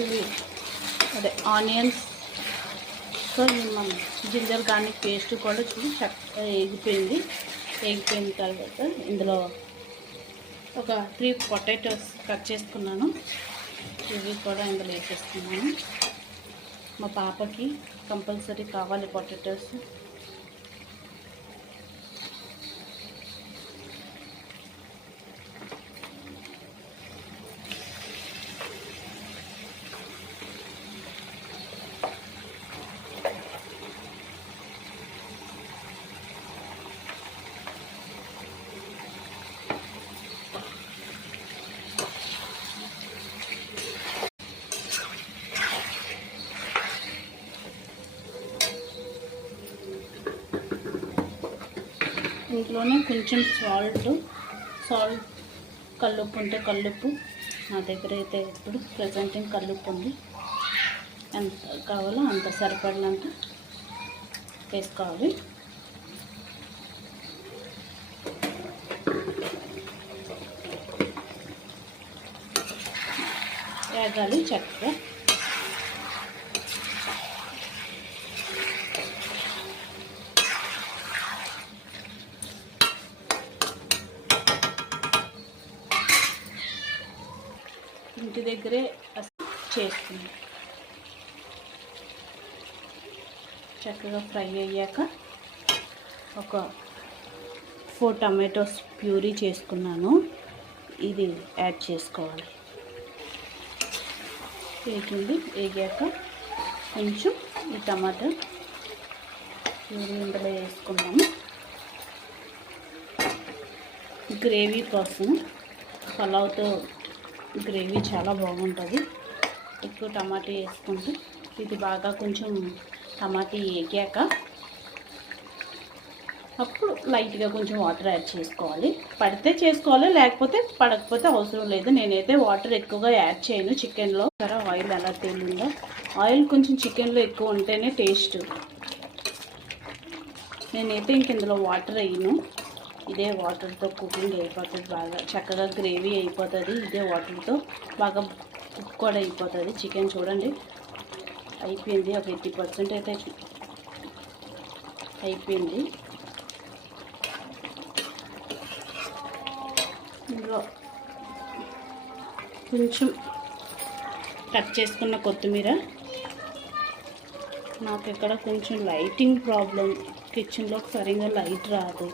ఇవి అదే onions. So మనం జింజర్ గార్లిక్ పేస్ట్ కూడా చూసి ఎగిపోయిన తర్వాత ఇందులో ఒక 3 పొటాటోస్ కట్ చేసుకున్నాను. ఇవి కూడా ఇందులో వేసేస్తున్నాను. మా పాపకి కంపల్సరీ కావాలి పొటాటోస్. ఇంట్లోనే కొంచెం సాల్ట్ కల్లుప్పు ఉంటే కల్లుప్పు, నా దగ్గర అయితే ఇప్పుడు ప్రజెంటింగ్ కల్లుప్పు ఉంది. ఎంత కావాలో అంత సరిపడినంత వేసుకోవాలి. వేగాలి చక్కగా. ఇంటి దగ్గరే చేసుకున్నాం. చక్కగా ఫ్రై అయ్యాక ఒక 4 టమాటోస్ ప్యూరీ చేసుకున్నాను. ఇది యాడ్ చేసుకోవాలి. వేగాక కొంచెం ఈ టమాటా ప్యూరీ ఇందులో వేసుకున్నాము. గ్రేవీ కోసం పలావ్తో గ్రేవీ చాలా బాగుంటుంది. ఎక్కువ టమాటా వేసుకుంటే ఇది బాగా కొంచెం టమాటా వేగాక అప్పుడు లైట్గా కొంచెం వాటర్ యాడ్ చేసుకోవాలి. పడితే చేసుకోవాలి, లేకపోతే పడకపోతే అవసరం లేదు. నేనైతే వాటర్ ఎక్కువగా యాడ్ చేయను చికెన్లో. ఆయిల్ ఎలా తేలిందో, ఆయిల్ కొంచెం చికెన్లో ఎక్కువ ఉంటేనే టేస్ట్. నేనైతే ఇంక ఇందులో వాటర్ వేయను. ఇదే వాటర్తో కుకింగ్ అయిపోతుంది. బాగా చక్కగా గ్రేవీ అయిపోతుంది. ఇదే వాటర్తో బాగా కుక్ కూడా అయిపోతుంది. చికెన్ చూడండి అయిపోయింది. ఒక 80% అయితే అయిపోయింది. ఇందులో కొంచెం కట్ చేసుకున్న కొత్తిమీర. నాకు ఇక్కడ కొంచెం లైటింగ్ ప్రాబ్లం, కిచెన్లో సరిగ్గా లైట్ రాదు.